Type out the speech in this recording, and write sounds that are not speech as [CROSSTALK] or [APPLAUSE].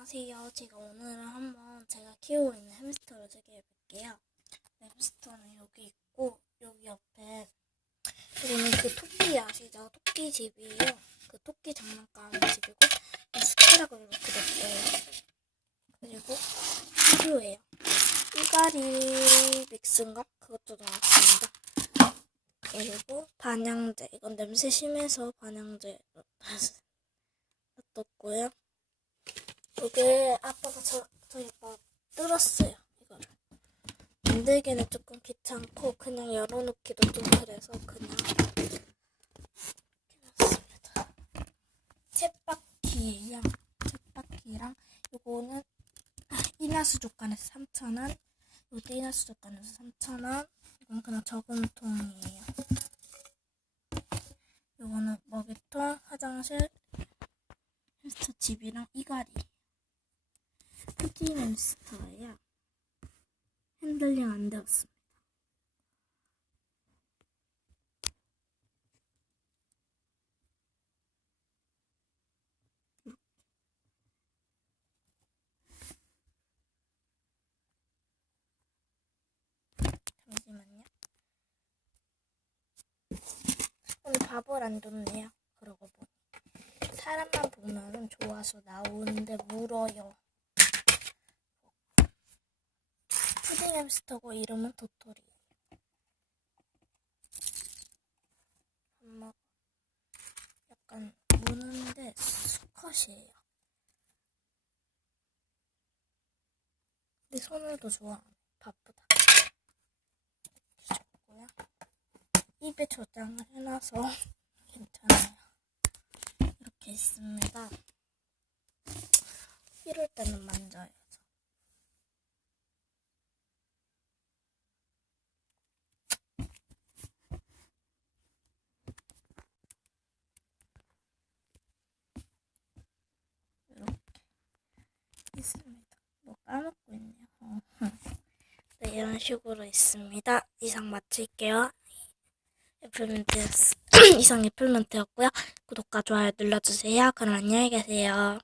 안녕하세요. 제가 오늘은 한번 제가 키우고 있는 햄스터를 소개해 볼게요. 햄스터는 여기 있고 여기 옆에 이거는 그 토끼 아시죠? 토끼 집이에요. 그 토끼 장난감 집이고 숟가락으로 이렇게 냈어요. 그리고 필요해요. 이가리 믹스인가? 그것도 나왔습니다. 그리고 반향제. 이건 냄새 심해서 반향제 놔뒀고요. [LAUGHS] 이게 아빠가 저, 저희 아빠 뚫었어요. 이거를. 만들기는 조금 귀찮고 그냥 열어놓기도 좀 그래서 그냥 이렇게 놨습니다. 챗바퀴예요. 챗바퀴랑 요거는 이나수 족간에서 3,000원 요것도 이나수 족간에서 3,000원 이건 그냥 저금통이에요. 요거는 먹이통, 화장실, 햄스터 집이랑 이가리 푸디 햄스터예요. 핸들링 안 되었습니다. 잠시만요. 오늘 밥을 안 줬네요. 그러고 보니. 사람만 보면 은 좋아서 나오는데 물어요. 푸딩 햄스터고 이름은 도토리. 밥 먹어. 약간 무는데 수컷이에요. 근데 손을도 좋아하네. 바쁘다. 줬고요. 입에 저장을 해놔서 [LAUGHS] 괜찮아요. 이렇게 있습니다. 이럴 때는 만져야 있습니다. 뭐 까먹고 있네요. 어. 네, 이런 식으로 있습니다. 이상 마칠게요. 애플멘트 [CLEARS THROAT] 이상 애플멘트였고요. 구독과 좋아요 눌러주세요. 그럼 안녕히 계세요.